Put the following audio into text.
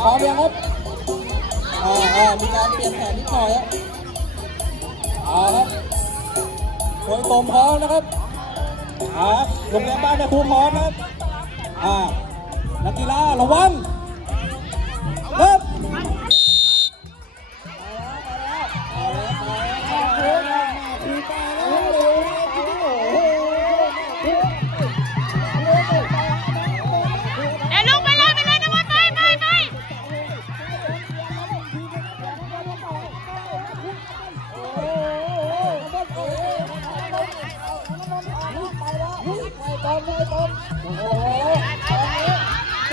พร้อมยังครับอ่าอ่ามีการเปลี่ยนแผนนิดหน่อยครับเอาครับโวยตมพร้อมนะครับอ่าครับโรงเรียนบ้านแม่ครูพร้อมครับอ่านักกีฬาระวัง มาทำโอ้โหไป